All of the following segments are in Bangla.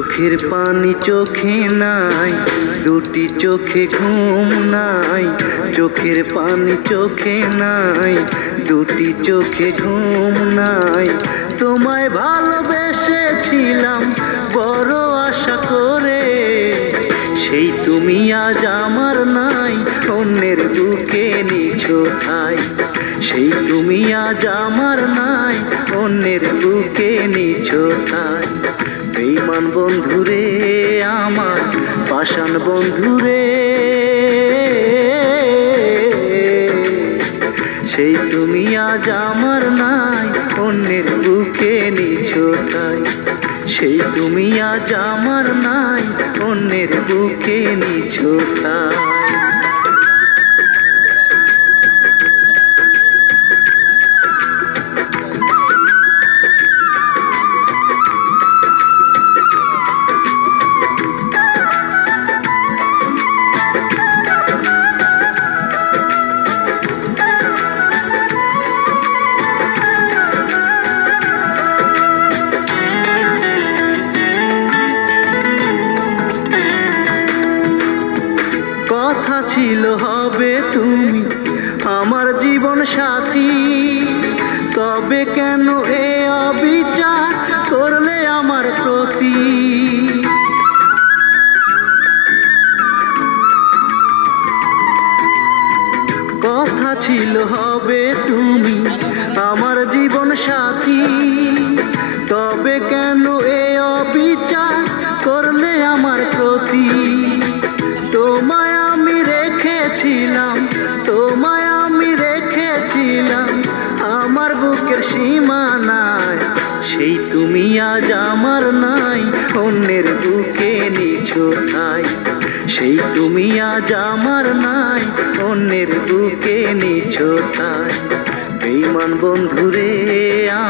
চোখের পানি চোখে নাই, দুটি চোখে ঘুম নাই। চোখের পানি চোখে নাই, দুটি চোখে ঘুম নাই। তোমায় ভালোবেসেছিলাম বড় আশা করে, সেই তুমি আজ আমার নাই, অন্যের বুকে নিছো ঠাই। সেই তুমি আজ আমার নাই, অন্যের বুকে নিছো ঠাই। বেঈমান বন্ধুরে আমার, পাষাণ বন্ধুরে, সেই তুমি আজ আমার নাই, অন্যের বুকে নিছো ঠাই। সেই তুমি আজ আমার নাই, অন্যের বুকে নিছো ঠাই। কথা ছিল হবে তুমি আমার জীবন সাথী, তবে কেন এ অবিচার করলে আমার প্রতি? কথা ছিল হবে তুমি আমার জীবন সাথী, তবে কেন এ অবিচার করলে আমার প্রতি? তোমায় আমি রেখেছিলাম, তোমায় আমি রেখেছিলাম আমার বুকের সীমানায়। সেই তুমি আজ আমার নাই, অন্যের বুকে নিছো ঠাই। সেই তুমি আজ আমার নাই, অন্যের বুকে নিছো ঠাই। বেঈমান বন্ধুরে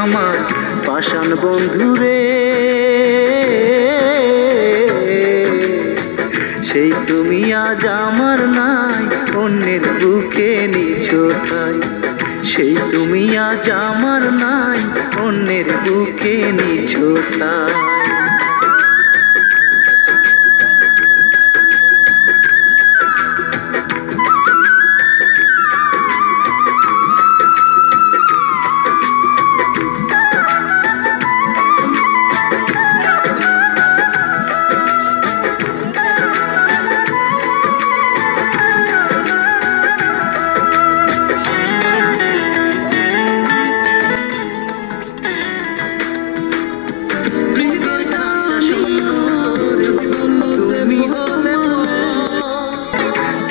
আমার, পাষাণ বন্ধুরে, সেই তুমি আজ আমার নাই, অন্যের বুকে নিছো ঠাই। সেই তুমি আজ আমার নাই, অন্যের বুকে নিছো ঠাই।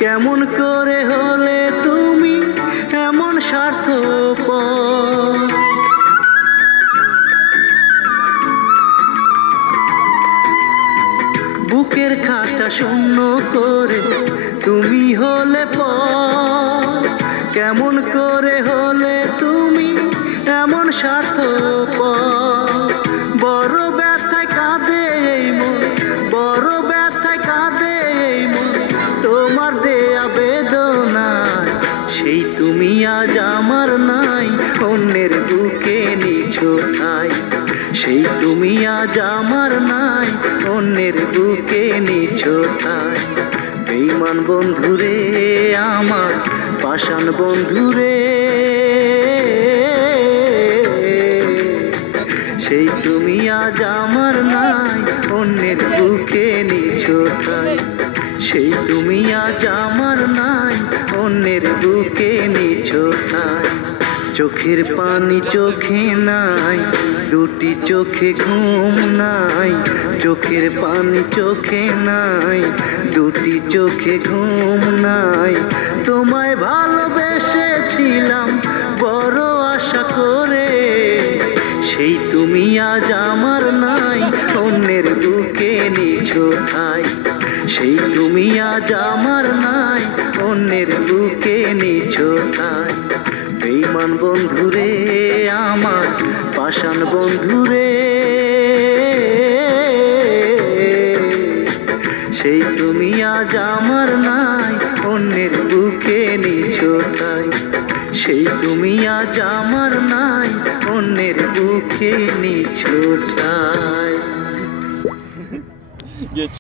কেমন করে হলে তুমি এমন স্বার্থপর? বুকের খাঁচা শূন্য করে তুমি হলে পর। কেমন করে হলে তুমি এমন স্বার্থপর? বড় ব্যথায় কাঁদে এই মন, বড় ব্যথায় কাঁদে এই মন তোমার দেয়া বেদনায়। সেই তুমি আজ আমার নাই, অন্যের বুকে নিছো ঠাই। সেই তুমি আজ আমার নাই, অন্যের বুকে নিছো ঠাই। বেঈমান বন্ধুরে আমার, পাষাণ বন্ধুরে, সেই তুমি আজ আমার নাই, অন্যের বুকে নিছো ঠাই। সেই তুমি আজ আমার নাই, অন্যের বুকে নিছো ঠাই। চোখের পানি চোখে নাই, দুটি চোখে ঘুম নাই। চোখের পানি চোখে নাই, দুটি চোখে ঘুম নাই। তোমায় ভালোবেসেছিলাম বড় আশা করে, সেই তুমি আজ আমার নাই, অন্যের বুকে নিছো ঠাই। সেই তুমি আজ আমার নাই, অন্যের বুকে নিছো ঠাই। বেঈমান বন্ধুরে আমার, পাষাণ বন্ধুরে, সেই তুমি আজ আমার নাই, অন্যের বুকে নিছো ঠাই। সেই তুমি আজ আমার নাই, অন্যের বুকে নিছো ঠাই। গিয়েছি।